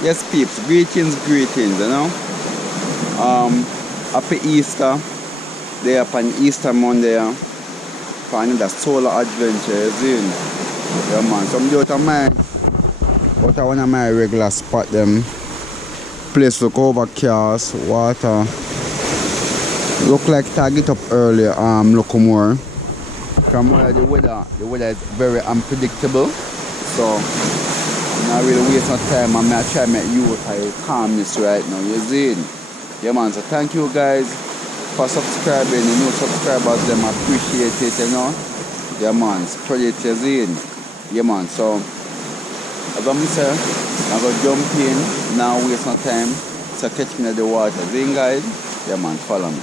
Yes, peeps, greetings, you know. Happy Easter. They up on Easter Monday. For another solo adventure, you see. Yeah, man. Some out of my, but I one of my regular spot them. Place look overcast, water. Look like target up early, look more. From where the weather is very unpredictable. So I really waste no time. I'm going to try to make you calmness right now. You see? Yeah, man. So thank you guys for subscribing. The new subscribers, them appreciate it, you know. Yeah, man. Spread it, you see? Yeah, man. So as I say, I'm going to jump in. Now waste no time. So catch me at the water. See, guys? Yeah, man. Follow me.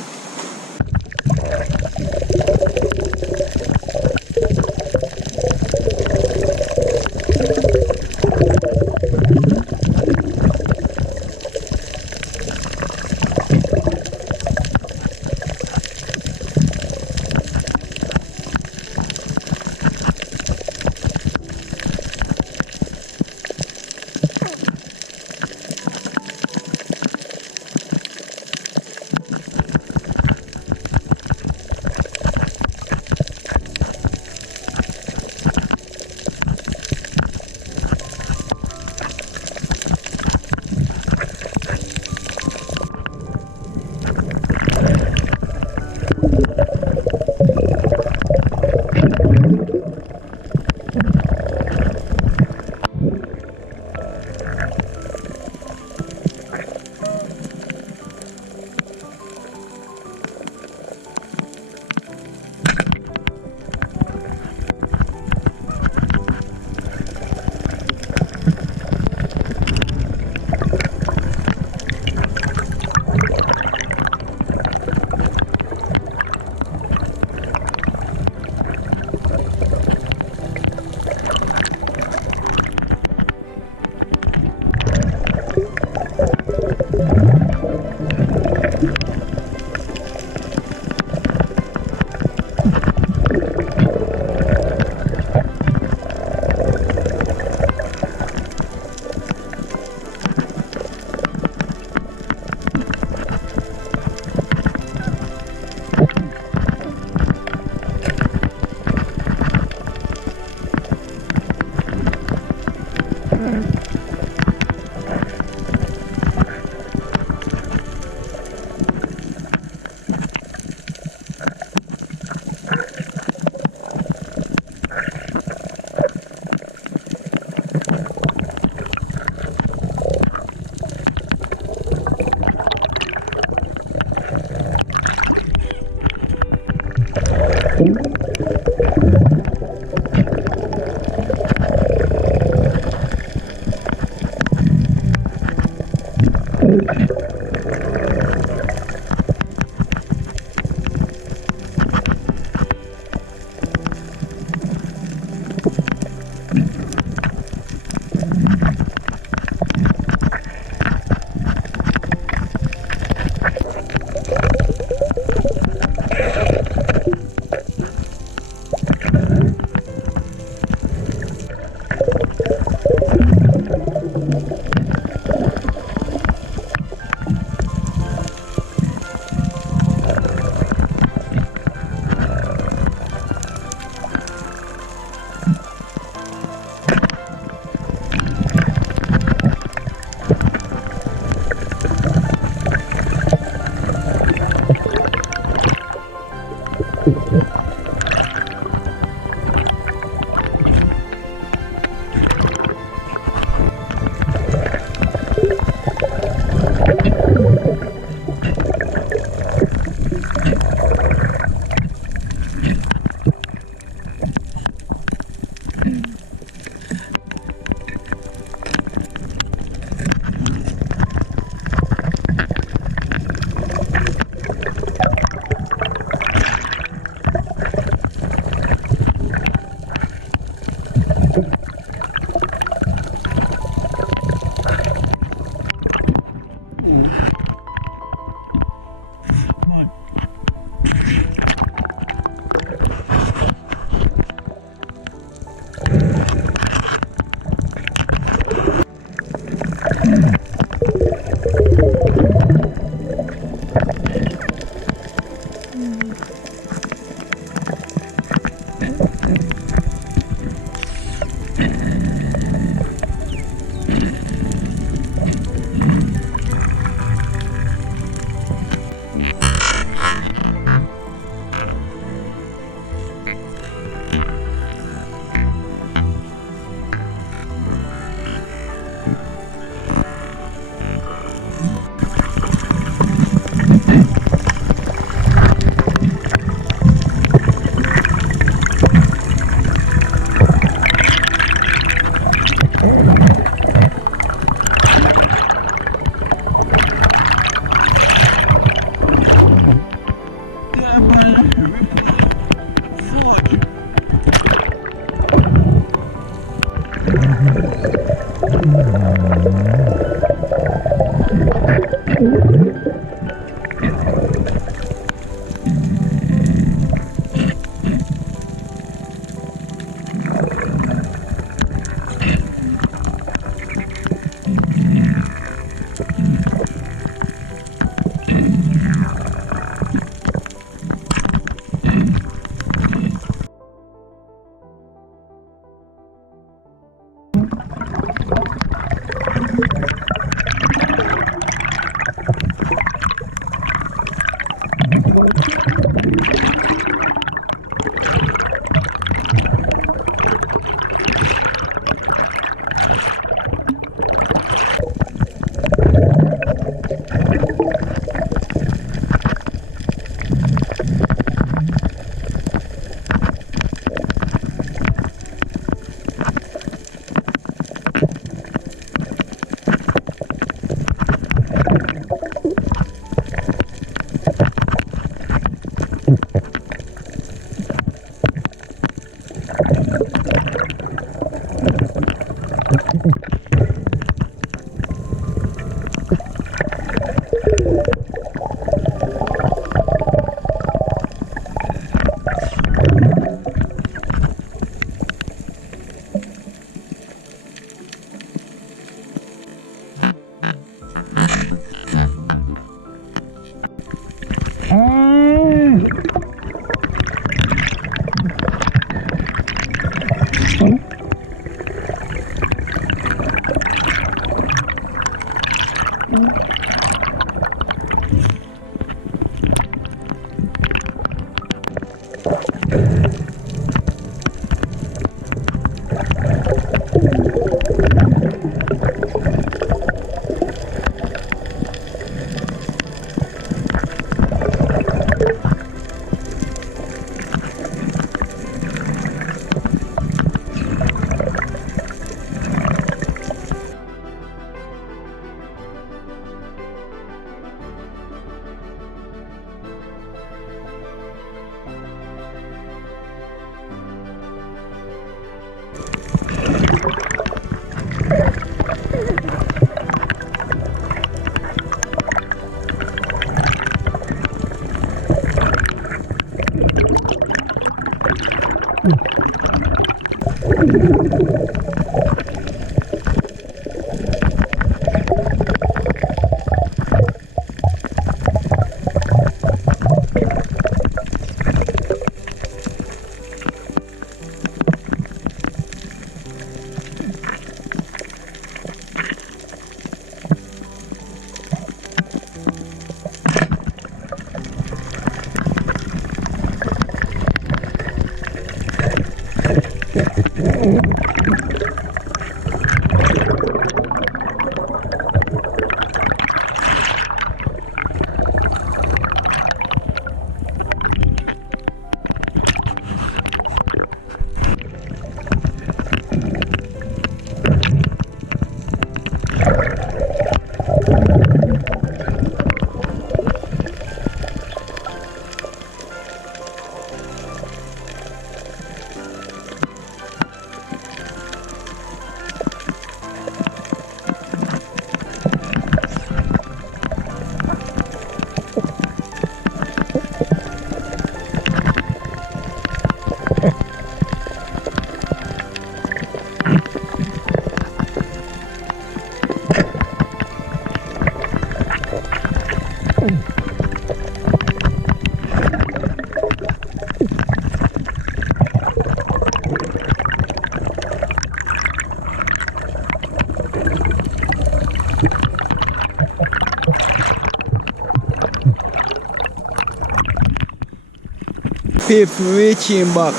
Peeps reaching back.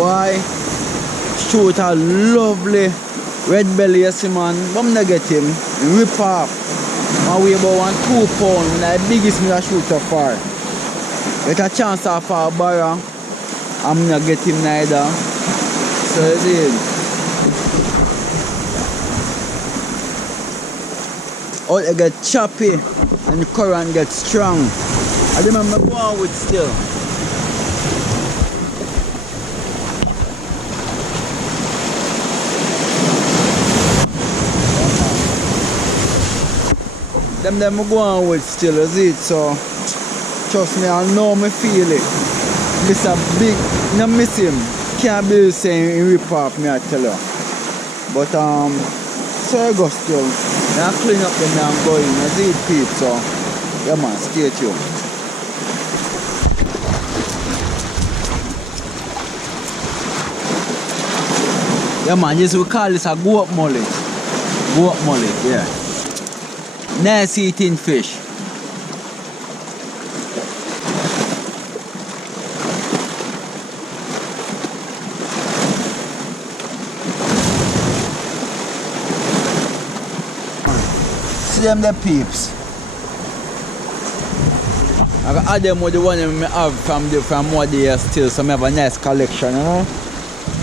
Why? Shoot a lovely red belly, you see man. But I'm not get him. Rip off. I weigh about 2 pounds. When the biggest me I shoot so far. Get a chance of a barra. I'm not get him neither. So you see. Oh, it get choppy and the current gets strong. I remember going with still. Them go on with still, is it? So trust me, I know me feel it. This a big, no miss him. Can't believe saying he rip off me, I tell you. But so I go still. I clean up them and go in, is it, Pete? So yeah man, stay tuned. Yeah man, this we call this a go-up mullet. Go-up mullet, yeah. Nice eating fish. See them the peeps. I got add them with the one I have from what they are still, so I have a nice collection, you know.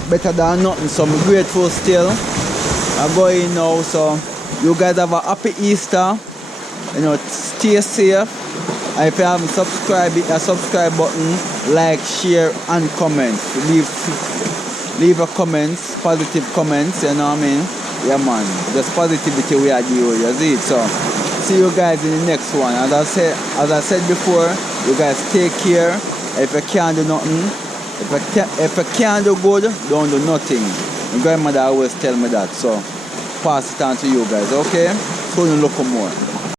Better than nothing, so I'm grateful still. I'm going now, so you guys have a happy Easter. You know, stay safe. And if you haven't subscribed, hit that subscribe button, like, share, and comment. Leave a comments, positive comments, you know what I mean? Yeah man, just positivity we are doing, you see it. So see you guys in the next one. As I said before, you guys take care. If you can't do nothing, if you can't do good, don't do nothing. My grandmother always tell me that, so pass it on to you guys, okay? So you look for more.